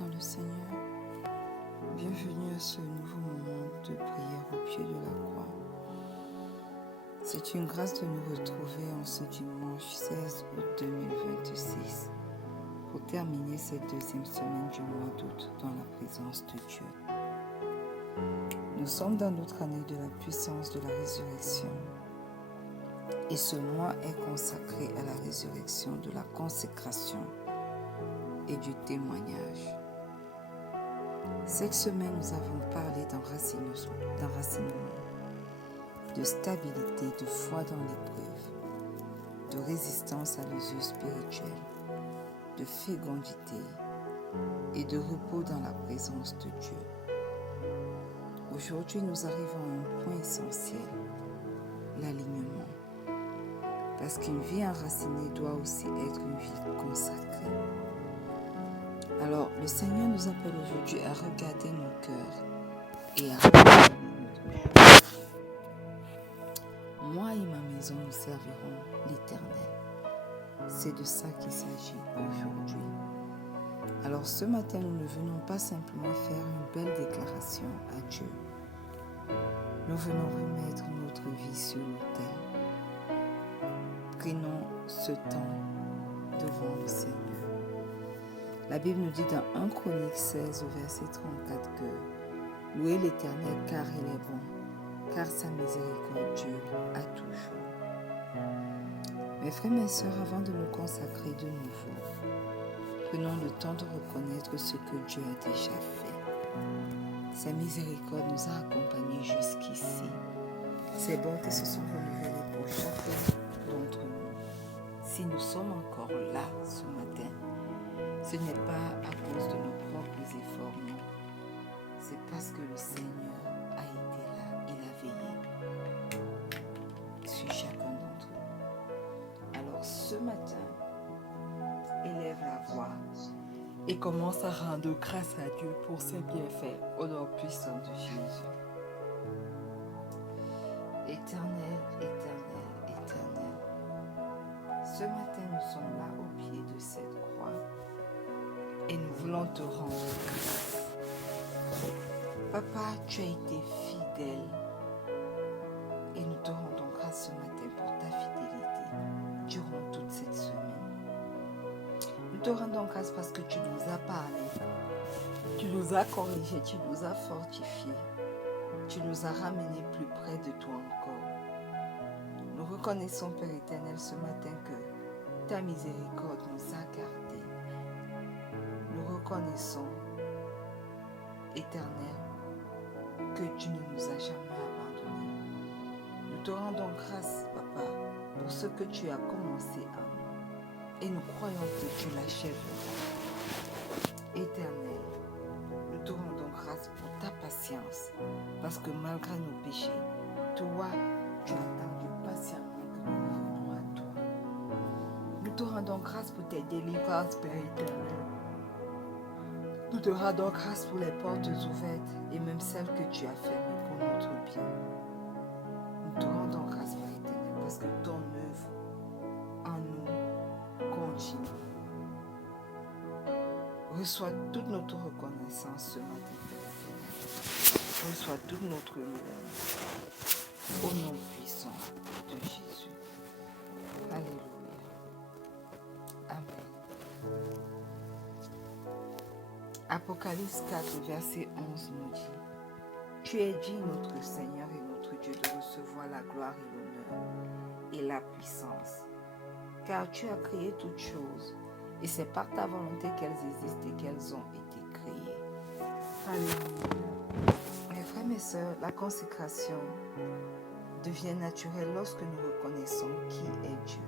dans le Seigneur. Bienvenue à ce nouveau moment de prière au pied de la croix. C'est une grâce de nous retrouver en ce dimanche 16 août 2026 pour terminer cette deuxième semaine du mois d'août dans la présence de Dieu. Nous sommes dans notre année de la puissance de la résurrection et ce mois est consacré à la résurrection, de la consécration et du témoignage. Cette semaine, nous avons parlé d'enracinement, de stabilité, de foi dans l'épreuve, de résistance à l'usure spirituelle, de fécondité et de repos dans la présence de Dieu. Aujourd'hui, nous arrivons à un point essentiel, l'alignement. Parce qu'une vie enracinée doit aussi être une vie consacrée. Alors, le Seigneur nous appelle aujourd'hui à regarder nos cœurs et à regarder notre choix. Moi et ma maison, nous servirons l'Éternel. C'est de ça qu'il s'agit aujourd'hui. Alors, ce matin, nous ne venons pas simplement faire une belle déclaration à Dieu. Nous venons remettre notre vie sur l'autel. Prenons ce temps devant le Seigneur. La Bible nous dit dans 1 Chronique 16 au verset 34 que louez l'Éternel car il est bon, car sa miséricorde dure à toujours. Mes frères, mes sœurs, avant de nous consacrer de nouveau, prenons le temps de reconnaître ce que Dieu a déjà fait. Sa miséricorde nous a accompagnés jusqu'ici. Ses bontés se sont renouvelées pour chacun d'entre nous. Si nous sommes encore là ce matin, ce n'est pas à cause de nos propres efforts, non. C'est parce que le Seigneur a été là, il a veillé sur chacun d'entre nous. Alors ce matin, élève la voix et commence à rendre grâce à Dieu pour ses bienfaits au nom puissant de Jésus. Éternel, éternel, éternel, ce matin nous sommes là au pied de cette croix et nous voulons te rendre grâce. Papa, tu as été fidèle et nous te rendons grâce ce matin pour ta fidélité durant toute cette semaine. Nous te rendons grâce parce que tu nous as parlé, tu nous as corrigés, tu nous as fortifiés, tu nous as ramenés plus près de toi encore. Nous reconnaissons, Père éternel, ce matin que ta miséricorde nous a gardés. Nous reconnaissons, éternel, que tu ne nous as jamais abandonnés. Nous te rendons grâce, Papa, pour ce que tu as commencé à nous. Et nous croyons que tu l'achèveras. Éternel, nous te rendons grâce pour ta patience, parce que malgré nos péchés, toi, tu as attendu patiemment que nous revenons à toi. Nous te rendons grâce pour tes délivrances, Père éternel. Nous te rendons grâce pour les portes ouvertes et même celles que tu as fermées pour notre bien. Nous te rendons grâce, Père éternel, parce que ton œuvre en nous continue. Reçois toute notre reconnaissance ce matin, Père éternel. Reçois toute notre louange au nom puissant de Jésus. Alléluia. Amen. Apocalypse 4, verset 11 nous dit: Tu es digne, notre Seigneur et notre Dieu, de recevoir la gloire et l'honneur et la puissance, car tu as créé toutes choses, et c'est par ta volonté qu'elles existent et qu'elles ont été créées. Alléluia. Mes frères, mes sœurs, la consécration devient naturelle lorsque nous reconnaissons qui est Dieu.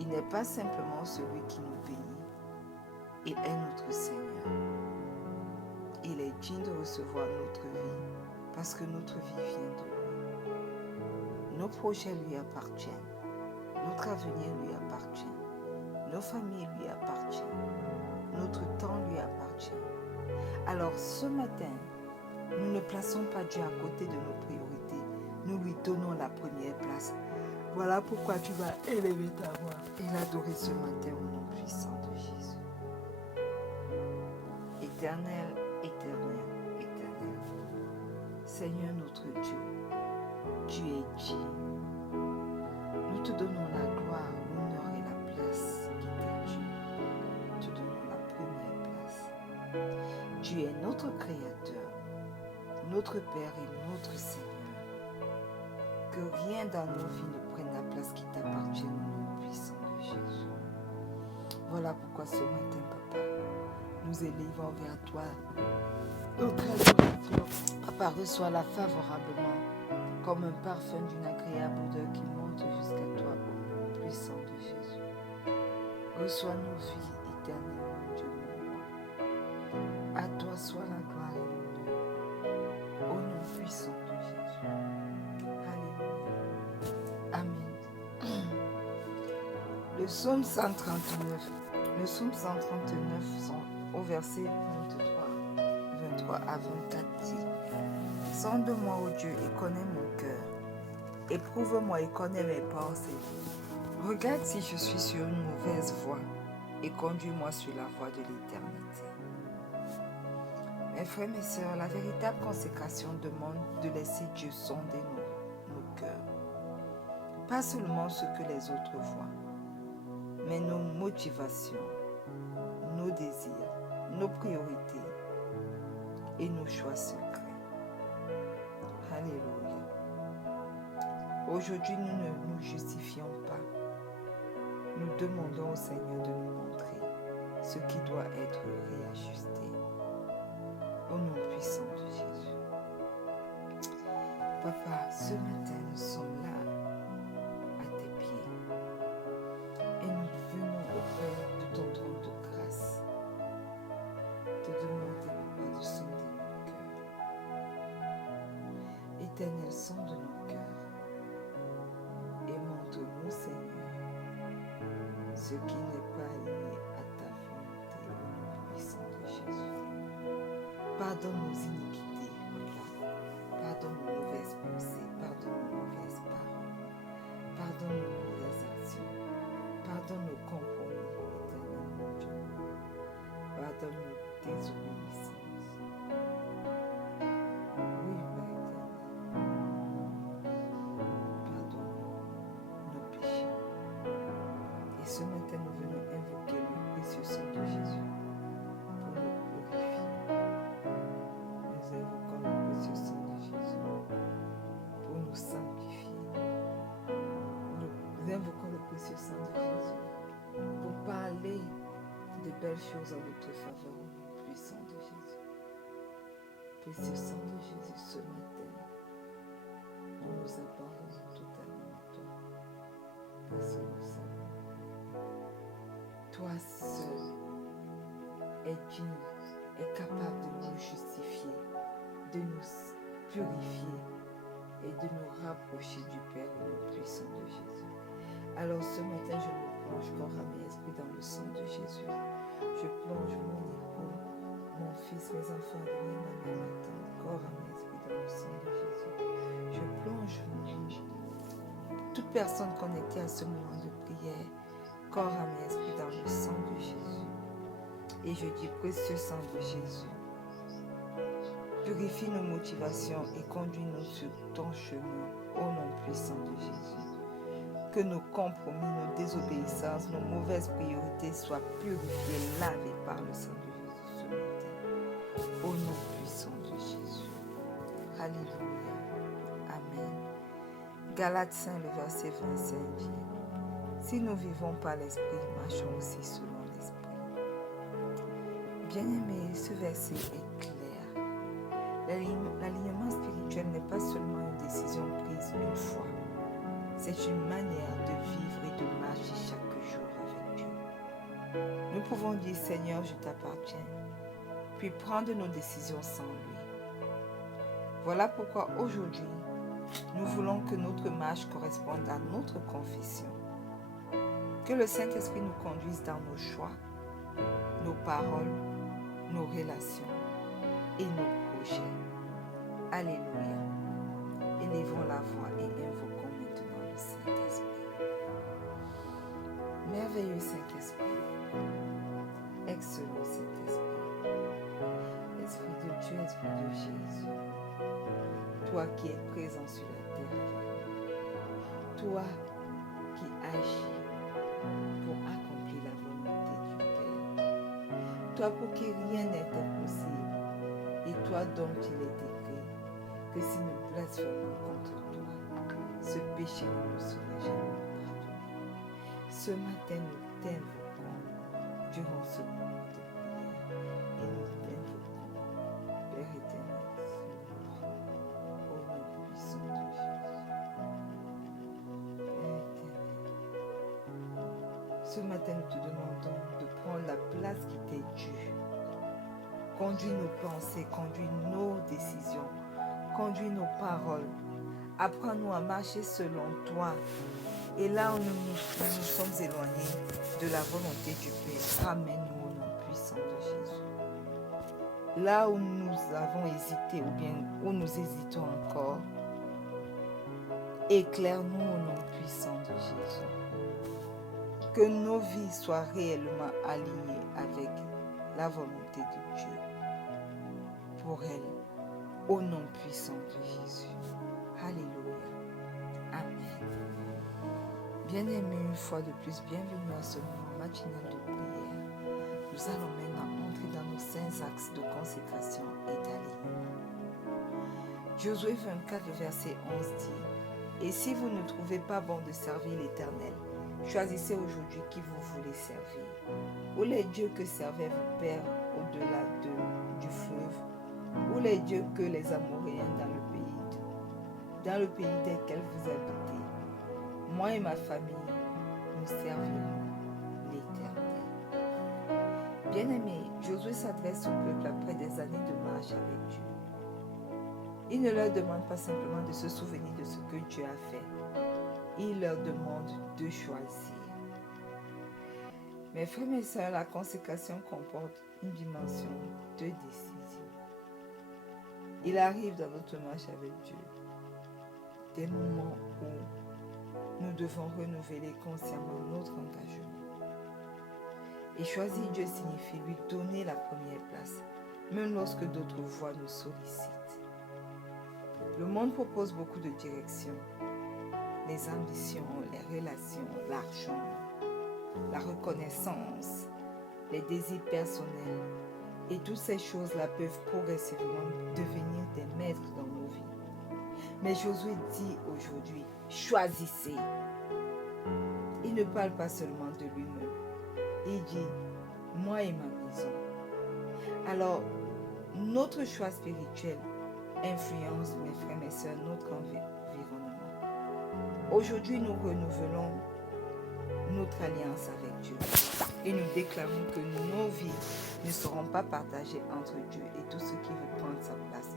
Il n'est pas simplement celui qui nous bénit, il est notre Seigneur. Il est digne de recevoir notre vie parce que notre vie vient de lui. Nos projets lui appartiennent. Notre avenir lui appartient. Nos familles lui appartiennent. Notre temps lui appartient. Alors ce matin, nous ne plaçons pas Dieu à côté de nos priorités. Nous lui donnons la première place. Voilà pourquoi tu vas élever ta voix et l'adorer ce matin au nom puissant de Jésus. Éternel, éternel, éternel. Seigneur notre Dieu, tu es digne. Nous te donnons la gloire, l'honneur et la place qui t'est due. Nous te donnons la première place. Tu es notre Créateur, notre Père et notre Seigneur. Que rien dans nos vies ne prenne la place qui t'appartient au nom puissant de Jésus. Voilà pourquoi ce matin, Papa, nous élevons vers toi notre adorateur. Papa, reçois-la favorablement comme un parfum d'une agréable odeur qui monte jusqu'à toi au nom puissant de Jésus. Reçois nos vies éternelles, mon Dieu, mon roi. À toi soit la gloire et l'honneur au nom puissant de Jésus. Alléluia. Amen. Le psaume 139. Le psaume 139 sont au verset 23 à 24 dit: Sonde-moi, ô Dieu, et connais mon cœur. Éprouve-moi et connais mes pensées. Regarde si je suis sur une mauvaise voie et conduis-moi sur la voie de l'éternité. Mes frères, mes sœurs, la véritable consécration demande de laisser Dieu sonder nos cœurs. Pas seulement ce que les autres voient, mais nos motivations, nos désirs, nos priorités et nos choix secrets. Alléluia. Aujourd'hui, nous ne nous justifions pas. Nous demandons au Seigneur de nous montrer ce qui doit être réajusté. Au nom puissant de Jésus. Papa, ce matin, nous sommes là à tes pieds et nous venons auprès de ton trône de grâce te demander, Papa, de sonder nos cœurs. Éternel, sonde nos cœurs et montre-nous, Seigneur, ce qui n'est pas aligné à ta volonté au nom puissant de Jésus. Pardonne nos iniquités, Papa. Pardonne nos mauvaises pensées, pardonne nos mauvaises paroles, pardonne nos mauvaises actions, pardonne nos compromis, éternel mon Dieu. Pardonne nos désobéissances. Oui, Père éternel. Pardonne nos péchés. Et ce matin, nous venons invoquer le précieux sang de Jésus pour nous purifier. Nous invoquons le précieux sang de Jésus pour nous sanctifier. Nous invoquons le précieux sang de Jésus pour parler de belles choses en notre faveur au nom puissant de Jésus. Précieux sang de Jésus, ce matin, nous nous abandonnons totalement à toi parce que nous savons, toi seul es digne, est capable de nous justifier, de nous purifier et de nous rapprocher du Père au nom puissant de Jésus. Alors ce matin, je me plonge corps, âme et esprit dans le sang de Jésus. Je plonge mon époux, mon fils, mes enfants, ma mère, ma tante, corps, âme et esprit dans le sang de Jésus. Je plonge toute personne connectée à ce moment de prière, corps, âme et esprit dans le sang de Jésus. Et je dis, précieux sang de Jésus, purifie nos motivations et conduis-nous sur ton chemin au nom puissant de Jésus. Que nos compromis, nos désobéissances, nos mauvaises priorités soient purifiées, lavées par le sang de Jésus ce matin. Au nom puissant de Jésus. Alléluia. Amen. Galates 5, le verset 25 dit: Si nous vivons par l'Esprit, marchons aussi selon l'Esprit. Bien-aimés, ce verset est clair. L'alignement spirituel n'est pas seulement une décision prise une fois. C'est une manière de vivre et de marcher chaque jour avec Dieu. Nous pouvons dire, Seigneur, je t'appartiens, puis prendre nos décisions sans lui. Voilà pourquoi aujourd'hui, nous voulons que notre marche corresponde à notre confession. Que le Saint-Esprit nous conduise dans nos choix, nos paroles, nos relations et nos projets. Alléluia. Élevons la voix et invoquons maintenant le Saint-Esprit. Merveilleux Saint-Esprit, excellent Saint-Esprit, toi qui es présent sur la terre, toi qui agis pour accomplir la volonté du Père, toi pour qui rien n'est impossible, et toi dont il est écrit que si nous blasphémons contre toi, ce péché ne nous sera jamais pardonné. Ce matin, nous t'invoquons durant ce moment de prière et nous t'invoquons, Père éternel, au nom puissant de Jésus. Père éternel, ce matin, nous te demandons de prendre la place qui t'est due. Conduis nos pensées, conduis nos décisions, conduis nos paroles. Apprends-nous à marcher selon toi. Et là où nous sommes éloignés de la volonté du Père, ramène-nous au nom puissant de Jésus. Là où nous avons hésité ou bien où nous hésitons encore, éclaire-nous au nom puissant de Jésus. Que nos vies soient réellement alignées avec la volonté de Dieu pour elle, au nom puissant de Jésus. Alléluia. Amen. Bien-aimés, une fois de plus, bienvenue à ce moment matinal de prière. Nous allons maintenant entrer dans nos 5 axes de consécration et d'alignement. Josué 24, verset 11 dit « Et si vous ne trouvez pas bon de servir l'Éternel, choisissez aujourd'hui qui vous voulez servir. Ou les dieux que servaient vos pères au-delà du fleuve, ou les dieux que les Amoréens dans le pays desquels vous habitez. Moi et ma famille, nous servirons l'Éternel. » Bien-aimés, Josué s'adresse au peuple après des années de marche avec Dieu. Il ne leur demande pas simplement de se souvenir de ce que Dieu a fait. Il leur demande de choisir. Mes frères et sœurs, la consécration comporte une dimension de décision. Il arrive dans notre marche avec Dieu des moments où nous devons renouveler consciemment notre engagement. Et choisir Dieu signifie lui donner la première place, même lorsque d'autres voix nous sollicitent. Le monde propose beaucoup de directions. Les ambitions, les relations, l'argent, la reconnaissance, les désirs personnels. Et toutes ces choses-là peuvent progressivement devenir des maîtres dans nos vies. Mais Josué dit aujourd'hui, choisissez. Il ne parle pas seulement de lui-même. Il dit, moi et ma maison. Alors, notre choix spirituel influence, mes frères et mes sœurs, notre environnement. Aujourd'hui, nous renouvelons notre alliance avec Dieu et nous déclarons que nos vies ne seront pas partagées entre Dieu et tout ce qui veut prendre sa place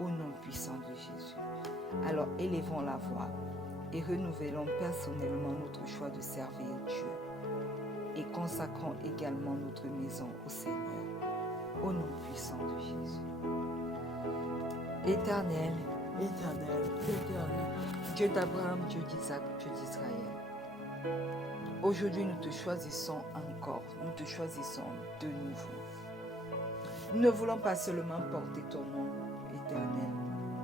au nom puissant de Jésus. Alors élevons la voix et renouvelons personnellement notre choix de servir Dieu et consacrons également notre maison au Seigneur au nom puissant de Jésus. Éternel, éternel, éternel, Dieu d'Abraham, Dieu d'Isaac, Dieu d'Israël. Aujourd'hui, nous te choisissons encore, nous te choisissons de nouveau. Nous ne voulons pas seulement porter ton nom éternel,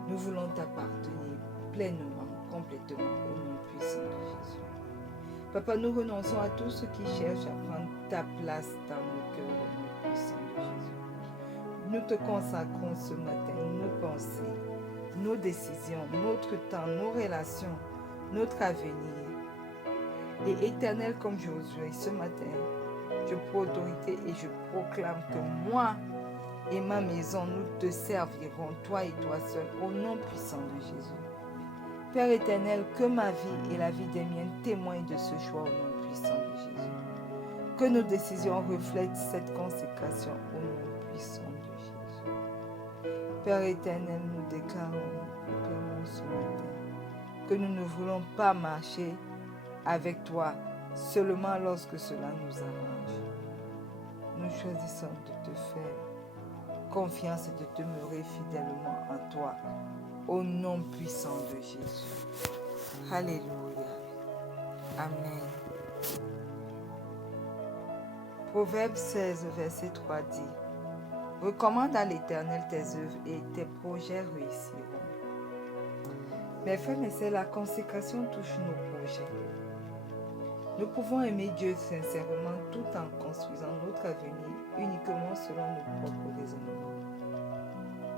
nous voulons t'appartenir pleinement, complètement au nom puissant de Jésus. Papa, nous renonçons à tous ceux qui cherchent à prendre ta place dans nos cœurs au nom puissant de Jésus. Nous te consacrons ce matin nos pensées, nos décisions, notre temps, nos relations, notre avenir. Et éternel comme Josué, ce matin, je prends autorité et je proclame que moi et ma maison, nous te servirons, toi et toi seul, au nom puissant de Jésus. Père éternel, que ma vie et la vie des miennes témoignent de ce choix au nom puissant de Jésus. Que nos décisions reflètent cette consécration au nom puissant de Jésus. Père éternel, nous proclamons ce matin que nous ne voulons pas marcher avec toi seulement lorsque cela nous arrange. Nous choisissons de te faire confiance et de demeurer fidèlement en toi au nom puissant de Jésus. Alléluia. Amen. Proverbe 16, verset 3 dit « Recommande à l'Éternel tes œuvres et tes projets réussiront. Mes frères, mais c'est la consécration touche nos projets. Nous pouvons aimer Dieu sincèrement tout en construisant notre avenir uniquement selon nos propres raisonnements.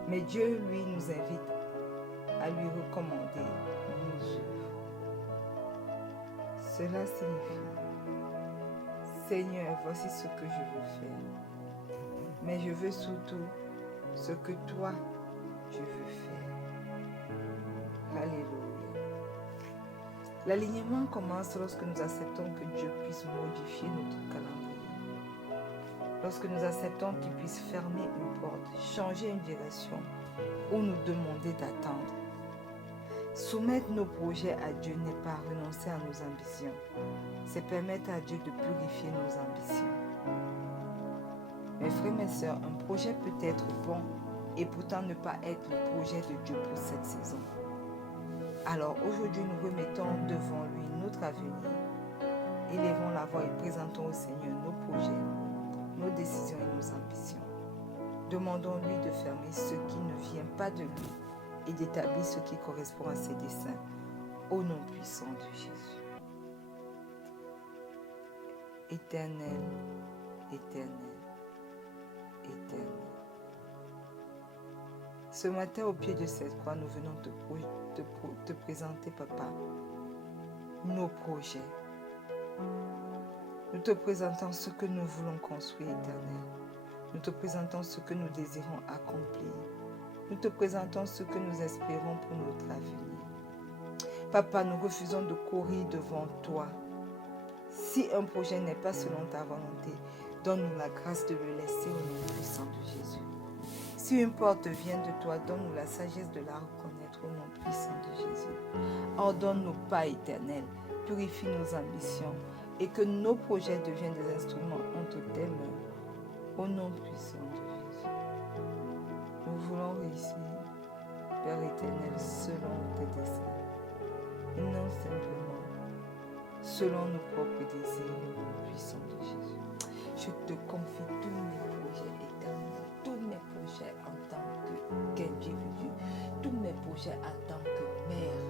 Mais Dieu, lui, nous invite à lui recommander nos œuvres. Cela signifie, Seigneur, voici ce que je veux faire. Mais je veux surtout ce que toi, tu veux faire. Alléluia. L'alignement commence lorsque nous acceptons que Dieu puisse modifier notre calendrier. Lorsque nous acceptons qu'il puisse fermer une porte, changer une direction ou nous demander d'attendre. Soumettre nos projets à Dieu n'est pas renoncer à nos ambitions. C'est permettre à Dieu de purifier nos ambitions. Mes frères, mes sœurs, un projet peut être bon et pourtant ne pas être le projet de Dieu pour cette saison. Alors aujourd'hui, nous remettons devant lui notre avenir. Élevons la voix et présentons au Seigneur nos projets, nos décisions et nos ambitions. Demandons-lui de fermer ce qui ne vient pas de lui et d'établir ce qui correspond à ses desseins, au nom puissant de Jésus. Éternel, éternel, éternel. Ce matin, au pied de cette croix, nous venons te présenter, Papa, nos projets. Nous te présentons ce que nous voulons construire, Éternel. Nous te présentons ce que nous désirons accomplir. Nous te présentons ce que nous espérons pour notre avenir. Papa, nous refusons de courir devant toi. Si un projet n'est pas selon ta volonté, donne-nous la grâce de le laisser au nom puissant de Jésus. Si une porte vient de toi, donne-nous la sagesse de la reconnaître au nom puissant de Jésus. Ordonne nos pas éternels, purifie nos ambitions et que nos projets deviennent des instruments entre tes mains, au nom puissant de Jésus. Nous voulons réussir, Père éternel, selon tes desseins, et non simplement selon nos propres désirs, au nom puissant de Jésus. Je te confie tous mes projets éternels, tous mes projets en tant qu'individu, tous mes projets en tant que mère,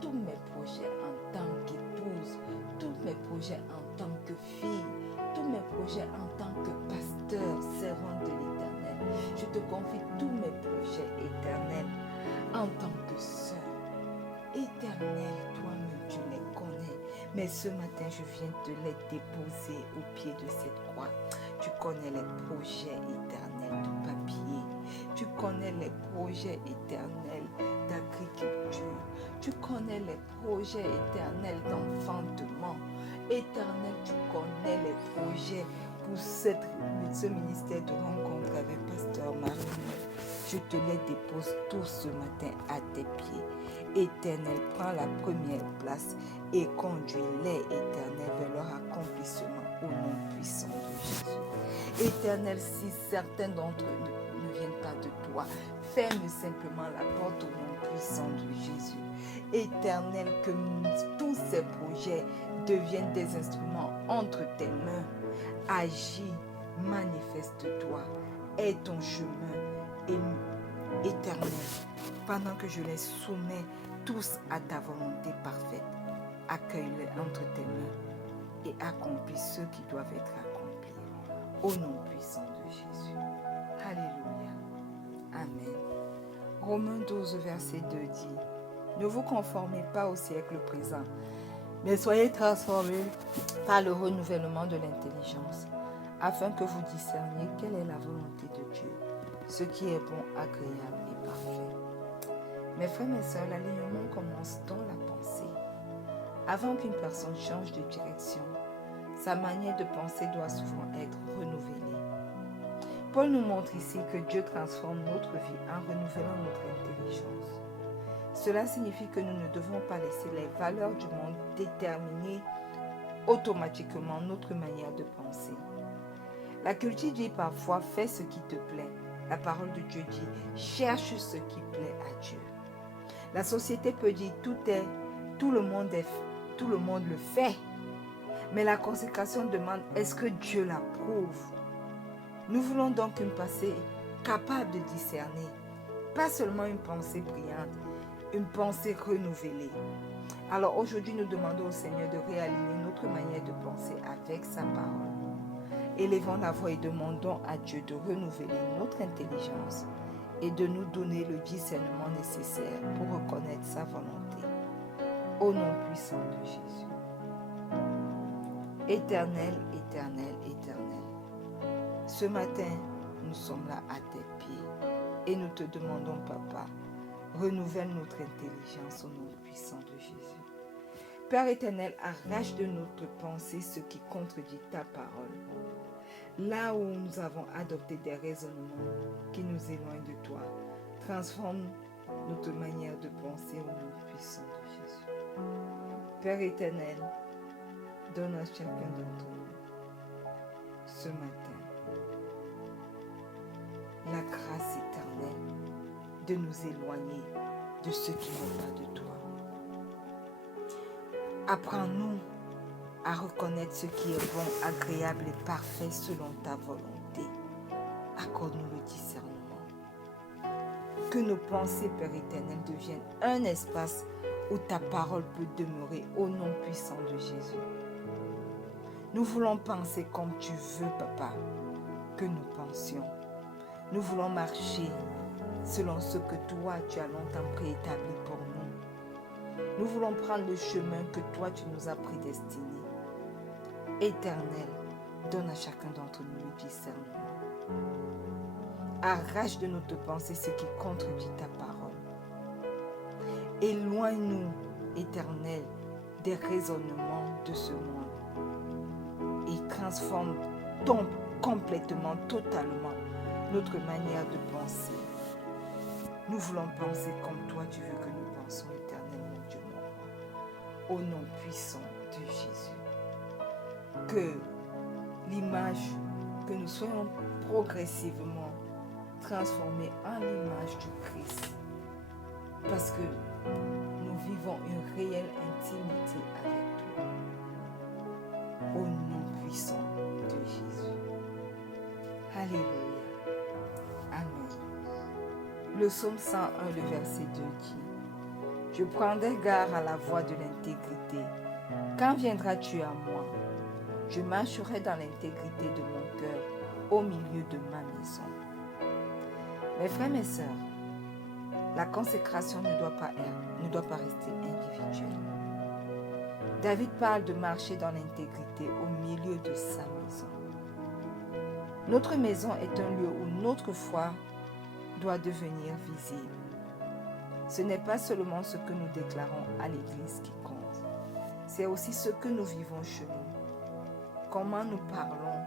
tous mes projets en tant qu'épouse, tous mes projets en tant que fille, tous mes projets en tant que pasteur, servante de l'Éternel. Je te confie tous mes projets éternels en tant que sœur. Éternel, toi-même tu les connais. Mais ce matin, je viens te les déposer au pied de cette croix. Tu connais les projets éternels de papier. Tu connais les projets éternels d'agriculture. Tu connais les projets éternels d'enfantement. Éternel, tu connais les projets pour ce ministère de rencontre avec Pasteur Marie. Je te les dépose tous ce matin à tes pieds. Éternel, prends la première place et conduis-les, Éternel, vers leur accomplissement au nom puissant de Jésus. Éternel, si certains d'entre eux ne viennent pas de toi, ferme simplement la porte au nom puissant de Jésus. Éternel, que tous ces projets deviennent des instruments entre tes mains. Agis, manifeste-toi, aie ton chemin éternel, pendant que je les soumets tous à ta volonté parfaite. Accueille-les entre tes mains et accomplis ceux qui doivent être accomplis. Au nom puissant de Jésus. Alléluia. Amen. Romains 12, verset 2 dit: ne vous conformez pas au siècle présent, mais soyez transformés par le renouvellement de l'intelligence, afin que vous discerniez quelle est la volonté de Dieu, ce qui est bon, agréable et parfait. Mes frères, mes sœurs, l'alignement commence dans la pensée. Avant qu'une personne change de direction, sa manière de penser doit souvent être renouvelée. Paul nous montre ici que Dieu transforme notre vie en renouvelant notre intelligence. Cela signifie que nous ne devons pas laisser les valeurs du monde déterminer automatiquement notre manière de penser. La culture dit parfois « fais ce qui te plaît ». La parole de Dieu dit « cherche ce qui plaît à Dieu ». La société peut dire « tout le monde le fait ». Mais la consécration demande « est-ce que Dieu l'approuve ?» Nous voulons donc une pensée capable de discerner, pas seulement une pensée brillante, une pensée renouvelée. Alors aujourd'hui, nous demandons au Seigneur de réaligner notre manière de penser avec sa parole. Élevons la voix et demandons à Dieu de renouveler notre intelligence et de nous donner le discernement nécessaire pour reconnaître sa volonté. Au nom puissant de Jésus. Éternel, éternel, éternel, ce matin, nous sommes là à tes pieds et nous te demandons, Papa, renouvelle notre intelligence au nom puissant de Jésus. Père éternel, arrache de notre pensée ce qui contredit ta parole. Là où nous avons adopté des raisonnements qui nous éloignent de toi, transforme notre manière de penser au nom puissant de Jésus. Père éternel, donne à chacun d'entre nous ce matin la grâce éternelle de nous éloigner de ce qui n'est pas de toi. Apprends-nous à reconnaître ce qui est bon, agréable et parfait selon ta volonté. Accorde-nous le discernement. Que nos pensées, Père éternel, deviennent un espace où ta parole peut demeurer au nom puissant de Jésus. Nous voulons penser comme tu veux, Papa, que nous pensions. Nous voulons marcher selon ce que toi, tu as longtemps préétabli pour nous. Nous voulons prendre le chemin que toi, tu nous as prédestiné. Éternel, donne à chacun d'entre nous le discernement. Arrache de notre pensée ce qui contredit ta parole. Éloigne-nous, Éternel, des raisonnements de ce monde et transforme complètement, totalement notre manière de penser. Nous voulons penser comme toi tu veux que nous pensions, éternel, mon Dieu, mon roi. Au nom puissant de Jésus. Que l'image, que nous soyons progressivement transformés en l'image du Christ. Parce que nous vivons une réelle intimité avec toi. Au nom puissant de Jésus. Alléluia. Amen. Le psaume 101, le verset 2 dit: Je prendrai garde à la voie de l'intégrité. Quand viendras-tu à moi? Je marcherai dans l'intégrité de mon cœur au milieu de ma maison. Mes frères, mes sœurs, la consécration ne doit pas rester individuelle. David parle de marcher dans l'intégrité au milieu de sa maison. Notre maison est un lieu où notre foi doit devenir visible. Ce n'est pas seulement ce que nous déclarons à l'église qui compte, c'est aussi ce que nous vivons chez nous. Comment nous parlons,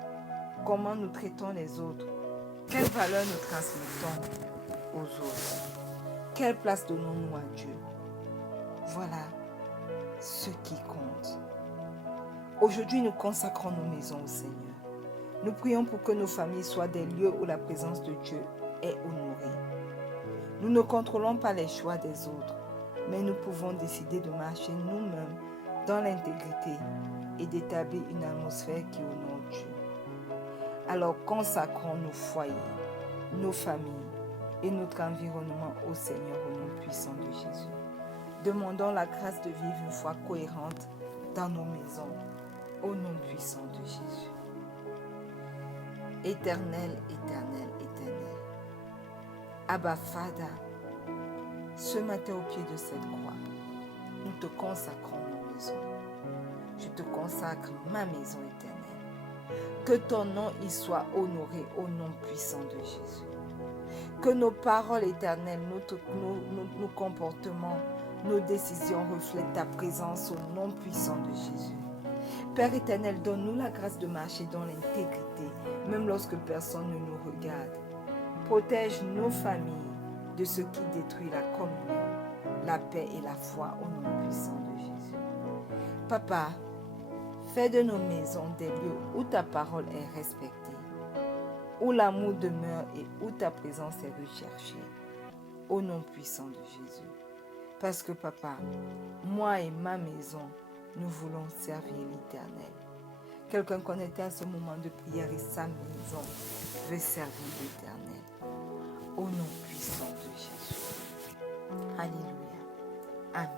comment nous traitons les autres, quelle valeur nous transmettons aux autres, quelle place donnons-nous à Dieu. Voilà ce qui compte. Aujourd'hui, nous consacrons nos maisons au Seigneur. Nous prions pour que nos familles soient des lieux où la présence de Dieu est honorée. Nous ne contrôlons pas les choix des autres, mais nous pouvons décider de marcher nous-mêmes dans l'intégrité et d'établir une atmosphère qui honore Dieu. Alors consacrons nos foyers, nos familles et notre environnement au Seigneur au nom puissant de Jésus. Demandons la grâce de vivre une foi cohérente dans nos maisons au nom puissant de Jésus. Éternel, éternel, éternel. Abba Fada, ce matin au pied de cette croix, nous te consacrons nos maisons. Je te consacre ma maison éternelle. Que ton nom y soit honoré au nom puissant de Jésus. Que nos paroles éternelles, nos comportements, nos décisions reflètent ta présence au nom puissant de Jésus. Père éternel, donne-nous la grâce de marcher dans l'intégrité, même lorsque personne ne nous regarde. Protège nos familles de ce qui détruit la communion, la paix et la foi au nom puissant de Jésus. Papa, fais de nos maisons des lieux où ta parole est respectée, où l'amour demeure et où ta présence est recherchée, au nom puissant de Jésus. Parce que papa, moi et ma maison, nous voulons servir l'Éternel. Quelqu'un connecté à ce moment de prière et sa maison veut servir l'Éternel. Au nom puissant de Jésus. Alléluia. Amen.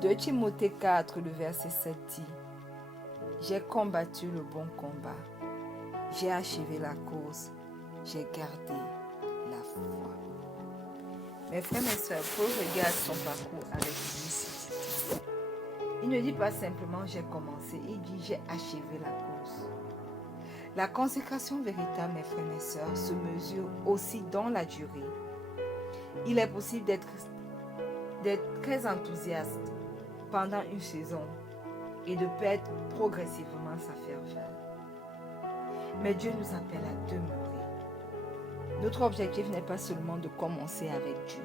2 Timothée 4, le verset 7 dit: J'ai combattu le bon combat, j'ai achevé la course, j'ai gardé la foi. Mes frères et sœurs, Paul regarde son parcours avec lucidité. Il ne dit pas simplement j'ai commencé, il dit j'ai achevé la course. La consécration véritable, mes frères et sœurs, se mesure aussi dans la durée. Il est possible d'être très enthousiaste pendant une saison et de perdre progressivement sa ferveur. Mais Dieu nous appelle à demeurer. Notre objectif n'est pas seulement de commencer avec Dieu,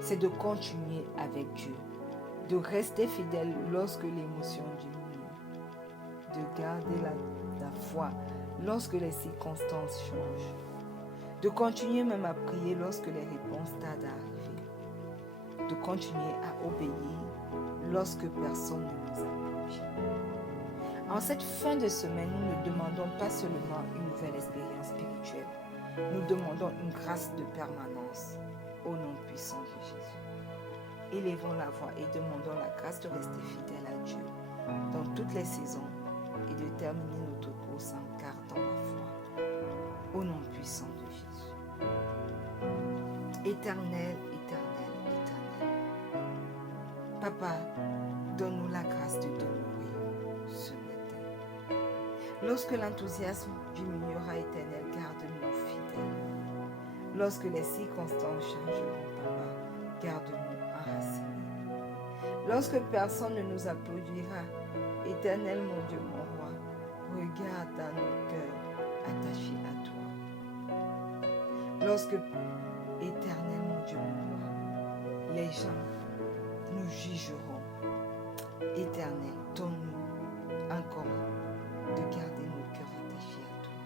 c'est de continuer avec Dieu, de rester fidèle lorsque l'émotion diminue, de garder la foi lorsque les circonstances changent, de continuer même à prier lorsque les réponses tardent à arriver, de continuer à obéir lorsque personne ne nous applaudit. En cette fin de semaine, nous ne demandons pas seulement une nouvelle expérience spirituelle, nous demandons une grâce de permanence au nom puissant de Jésus. Élevons la voix et demandons la grâce de rester fidèle à Dieu dans toutes les saisons et de terminer notre course en gardant la foi au nom puissant de Jésus. Éternel, éternel, éternel. Papa, donne-nous la grâce de demeurer ce matin. Lorsque l'enthousiasme diminuera, éternel, garde-nous fidèles. Lorsque les circonstances changeront, Papa, garde-nous enracinés. Lorsque personne ne nous applaudira, éternel, mon Dieu, mon roi, regarde dans nos cœurs attachés à toi. Lorsque, éternel, mon Dieu, mon roi, les gens nous jugeront, éternel, donne-nous encore de garder nos cœurs attachés à toi.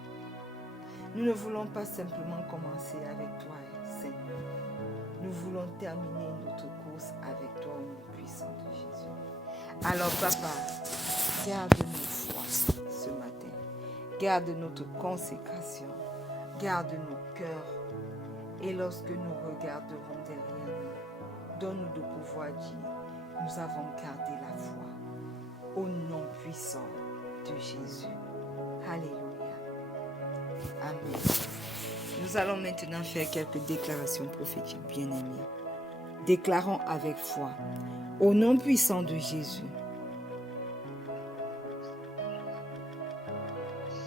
Nous ne voulons pas simplement commencer avec toi, Seigneur. Nous voulons terminer notre course avec toi au nom puissant de Jésus. Alors, Papa, garde nos foi ce matin. Garde notre consécration. Garde nos cœurs. Et lorsque nous regarderons derrière nous, donne-nous de pouvoir dire, nous avons gardé la foi. Au nom puissant de Jésus. Alléluia. Amen. Nous allons maintenant faire quelques déclarations prophétiques bien-aimées. Déclarons avec foi. Au nom puissant de Jésus.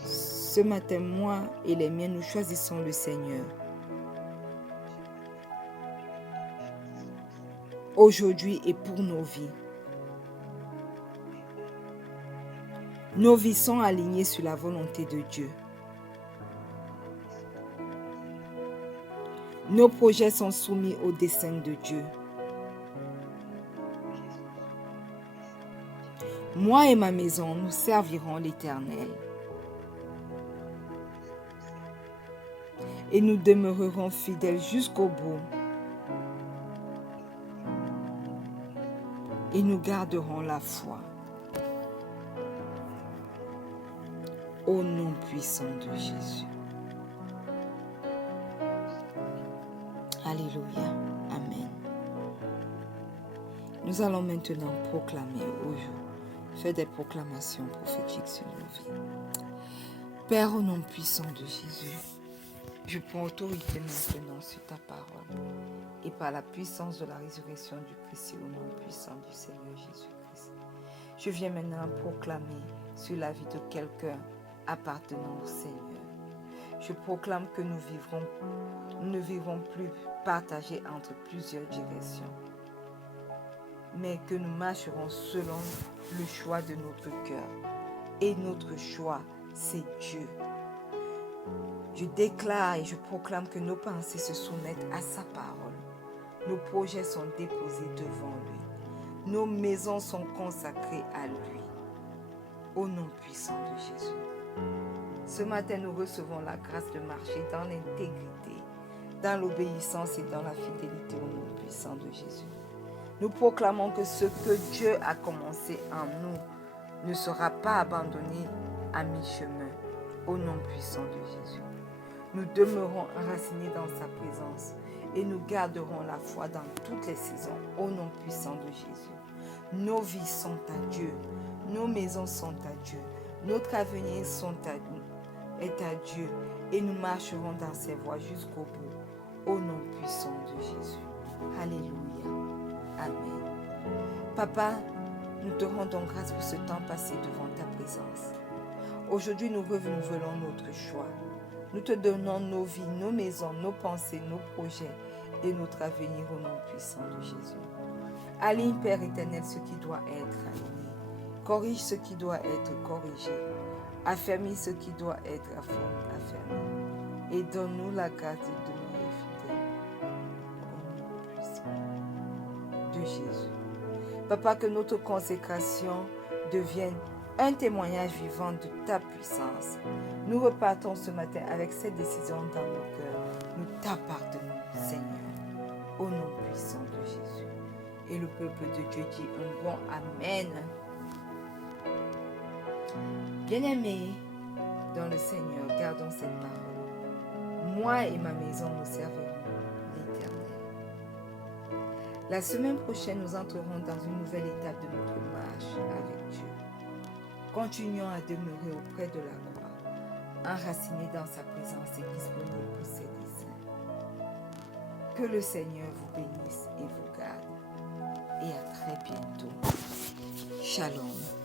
Ce matin, moi et les miens, nous choisissons le Seigneur. Aujourd'hui et pour nos vies. Nos vies sont alignées sur la volonté de Dieu. Nos projets sont soumis au dessein de Dieu. Moi et ma maison, nous servirons l'Éternel. Et nous demeurerons fidèles jusqu'au bout. Et nous garderons la foi. Au nom puissant de Jésus. Alléluia. Amen. Nous allons maintenant proclamer aujourd'hui, faire des proclamations prophétiques sur nos vies. Père, au nom puissant de Jésus, je prends autorité maintenant sur ta parole et par la puissance de la résurrection du Christ au nom puissant du Seigneur Jésus-Christ. Je viens maintenant proclamer sur la vie de quelqu'un appartenant au Seigneur. Je proclame que nous ne vivrons plus partagés entre plusieurs directions, mais que nous marcherons selon le choix de notre cœur. Et notre choix, c'est Dieu. Je déclare et je proclame que nos pensées se soumettent à sa parole. Nos projets sont déposés devant lui. Nos maisons sont consacrées à lui. Au nom puissant de Jésus. Ce matin, nous recevons la grâce de marcher dans l'intégrité, dans l'obéissance et dans la fidélité au nom puissant de Jésus. Nous proclamons que ce que Dieu a commencé en nous ne sera pas abandonné à mi-chemin au nom puissant de Jésus. Nous demeurons enracinés dans sa présence et nous garderons la foi dans toutes les saisons, au nom puissant de Jésus. Nos vies sont à Dieu, nos maisons sont à Dieu, notre avenir est à Dieu et nous marcherons dans ses voies jusqu'au bout, au nom puissant de Jésus. Alléluia. Amen. Papa, nous te rendons grâce pour ce temps passé devant ta présence. Aujourd'hui, nous renouvelons notre choix. Nous te donnons nos vies, nos maisons, nos pensées, nos projets et notre avenir au nom puissant de Jésus. Aligne, Père éternel, ce qui doit être aligné. Corrige ce qui doit être corrigé. Affermis ce qui doit être affermi. Et donne-nous la grâce de demeurer fidèles au nom puissant de Jésus. Papa, que notre consécration devienne un témoignage vivant de ta puissance. Nous repartons ce matin avec cette décision dans nos cœurs. Nous t'appartenons, Seigneur, au nom puissant de Jésus. Et le peuple de Dieu dit un bon Amen. Bien-aimés dans le Seigneur, gardons cette parole. Moi et ma maison, nous servirons l'Éternel. La semaine prochaine, nous entrerons dans une nouvelle étape de notre marche avec Dieu. Continuons à demeurer auprès de la croix, enracinés dans sa présence et disponibles pour ses desseins. Que le Seigneur vous bénisse et vous garde. Et à très bientôt. Shalom.